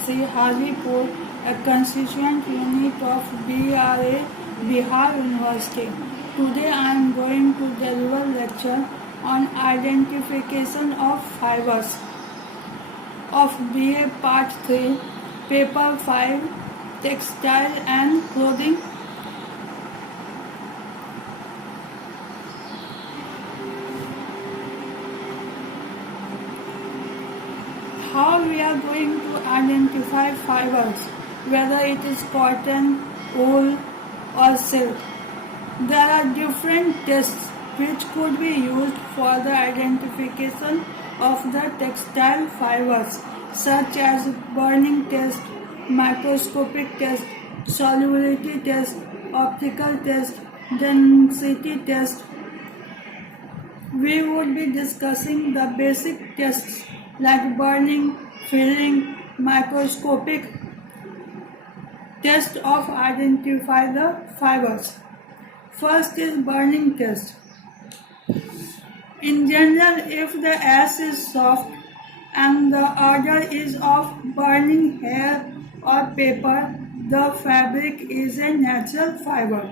JLC HAJIPUR, a constituent unit of BRA, Bihar University. Today I am going to deliver lecture on identification of fibers of BA Part 3, Paper 5, Textile and Clothing. How we are going to identify fibers, whether it is cotton, wool or silk. There are different tests which could be used for the identification of the textile fibers, such as burning test, microscopic test, solubility test, optical test, density test. We would be discussing the basic tests like burning, filling, microscopic test of identify the fibers. First is burning test. In general, if the ash is soft and the odor is of burning hair or paper, the fabric is a natural fiber.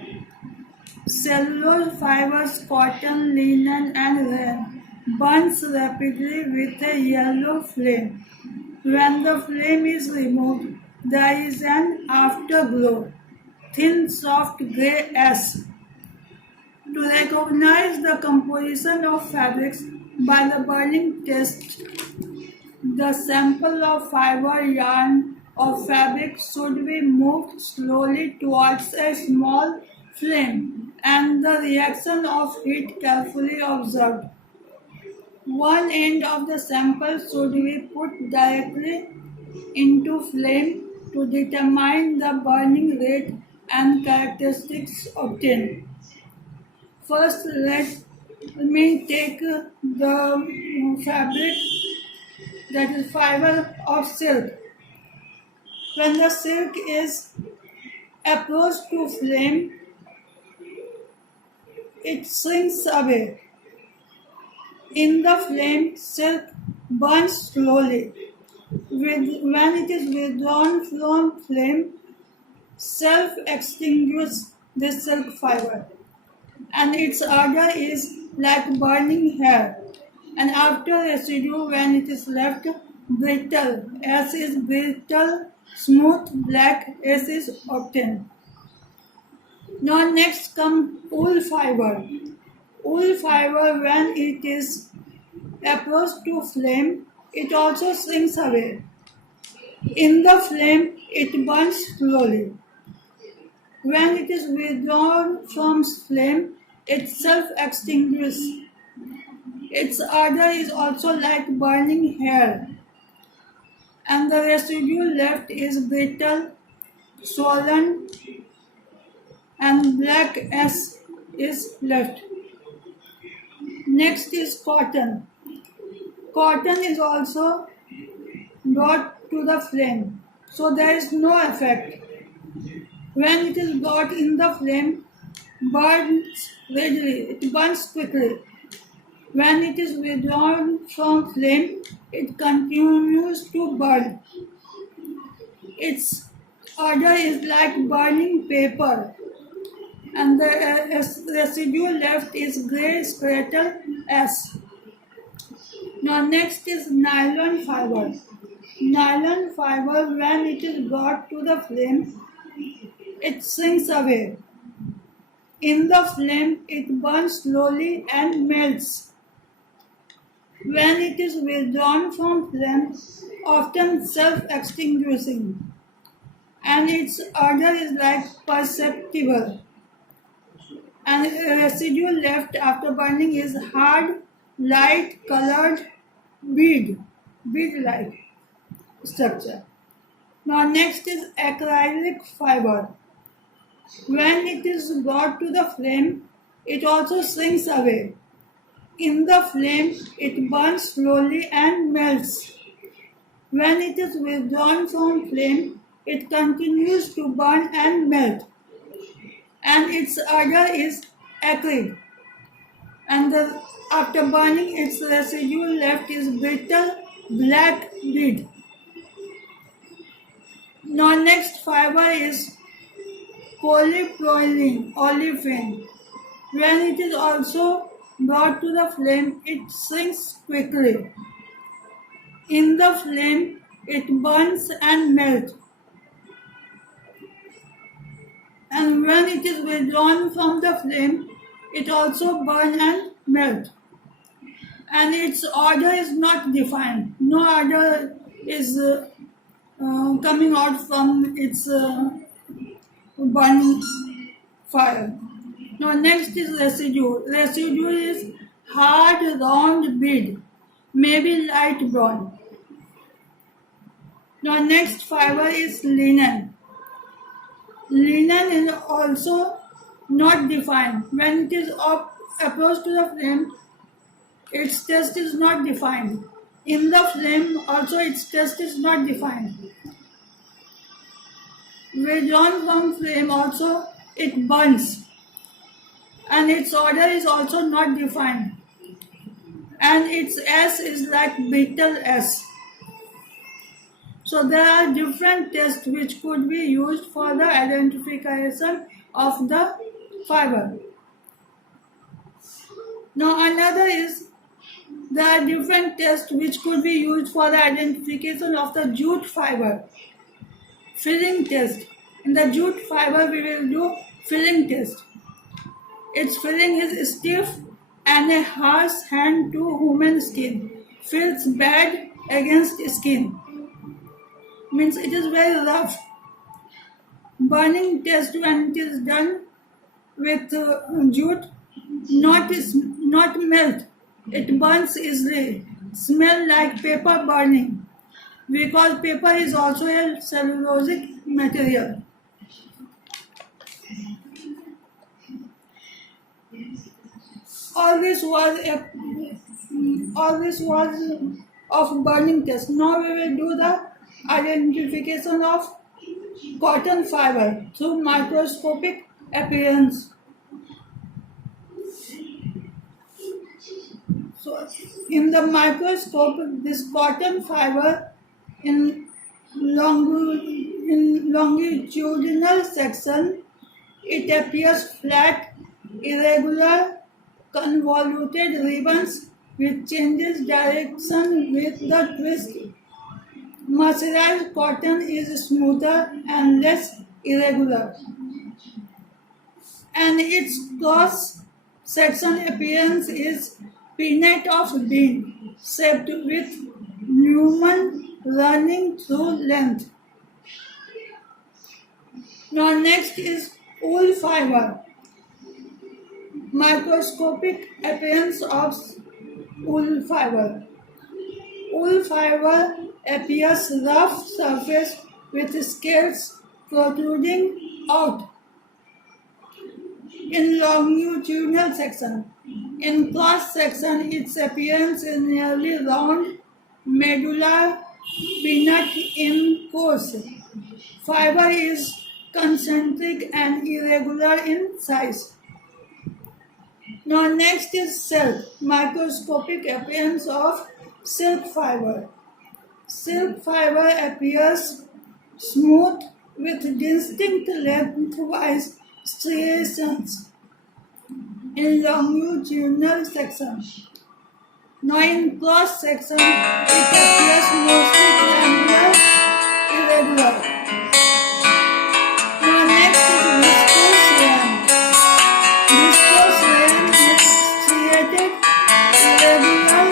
Cellulose fibers, cotton, linen and rayon burns rapidly with a yellow flame. When the flame is removed, there is an afterglow, thin soft grey ash. To recognize the composition of fabrics by the burning test, the sample of fiber, yarn or fabric should be moved slowly towards a small flame and the reaction of heat carefully observed. One end of the sample should be put directly into flame to determine the burning rate and characteristics obtained. First, let me take the fabric, that is fiber of silk. When the silk is approached to flame, it shrinks away. In the flame, silk burns slowly. When it is withdrawn from flame, self-extinguishes the silk fiber, and its odor is like burning hair. And after residue, when it is left brittle, ash is brittle, smooth, black ash is obtained. Now next comes wool fiber. Wool fiber, when it is approached to flame, it also shrinks away. In the flame, it burns slowly. When it is withdrawn from flame, it self-extinguishes. Its odor is also like burning hair, and the residue left is brittle, swollen, and black ash is left. Next is cotton. Cotton is also brought to the flame, so there is no effect. When it is brought in the flame, burns readily, it burns quickly. When it is withdrawn from flame, it continues to burn. Its odor is like burning paper, and the residue left is grey scattered ash. Now next is nylon fiber. Nylon fiber, when it is brought to the flame, it shrinks away. In the flame, it burns slowly and melts. When it is withdrawn from flame, often self-extinguishing, and its odor is like perceptible. And the residue left after burning is hard, light colored bead-like structure. Now next is acrylic fiber. When it is brought to the flame, it also shrinks away. In the flame, it burns slowly and melts. When it is withdrawn from flame, it continues to burn and melt, and its odor is acrid. And after burning, its residue left is brittle black bead. Now next fiber is polypropylene olefin. When it is also brought to the flame, it shrinks quickly. In the flame, it burns and melts. And when it is withdrawn from the flame, it also burns and melts. And its order is not defined. No order is coming out from its burning fire. Now next is residue. Residue is hard round bead, maybe light brown. Now next fiber is linen. Linen is also not defined. When it is approached to the flame, its taste is not defined. In the flame also its taste is not defined. Withdrawn from flame also it burns. And its order is also not defined. And its S is like brittle S. So there are different tests which could be used for the identification of the fiber. Now another is there are different tests which could be used for the identification of the jute fiber. Filling test. In the jute fiber we will do filling test. Its filling is stiff and a harsh hand to human skin. Feels bad against skin. Means it is very rough. Burning test when it is done with jute, not melt. It burns easily. Smell like paper burning. Because paper is also a cellulosic material. All this was of burning test. Now we will do the identification of cotton fiber through microscopic appearance. So in the microscope, this cotton fiber in longitudinal section, it appears flat, irregular, convoluted ribbons which changes direction with the twist. Mercerized cotton is smoother and less irregular, and its cross-section appearance is pinnet of bean, shaped with lumen running through length. Now next is wool fiber. Microscopic appearance of wool fiber. Wool fiber appears rough surface with scales protruding out in longitudinal section. In cross section, its appearance is nearly round, medulla pinnate in course. Fiber is concentric and irregular in size. Now next is silk. Microscopic appearance of silk fiber. Silk fiber appears smooth with distinct lengthwise striations in longitudinal section. Now in cross section, it appears mostly triangular, irregular. Now next is viscose rayon. Viscose rayon is striated, irregular,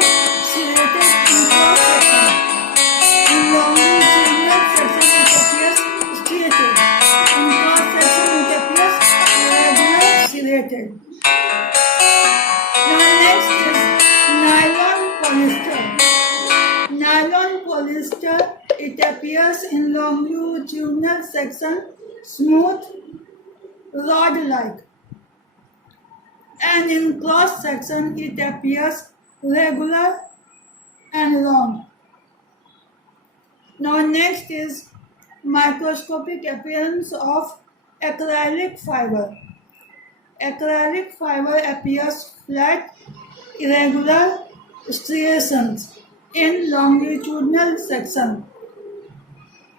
serrated in cross section. In longitudinal section, it appears striated. In cross section, it appears irregular, serrated. Now next is nylon polyester. Nylon polyester, it appears in longitudinal section smooth, rod-like, and in cross section it appears regular and long. Now next is microscopic appearance of acrylic fiber. Acrylic fiber appears flat, irregular striations in longitudinal section.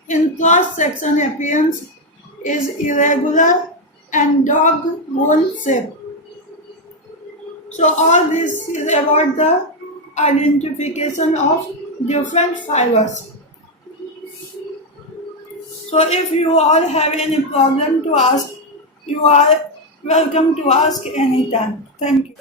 in cross-section appearance is irregular and dog bone shape. So all this is about the identification of different fibers. So if you all have any problem to ask, you are welcome to ask anytime. Thank you.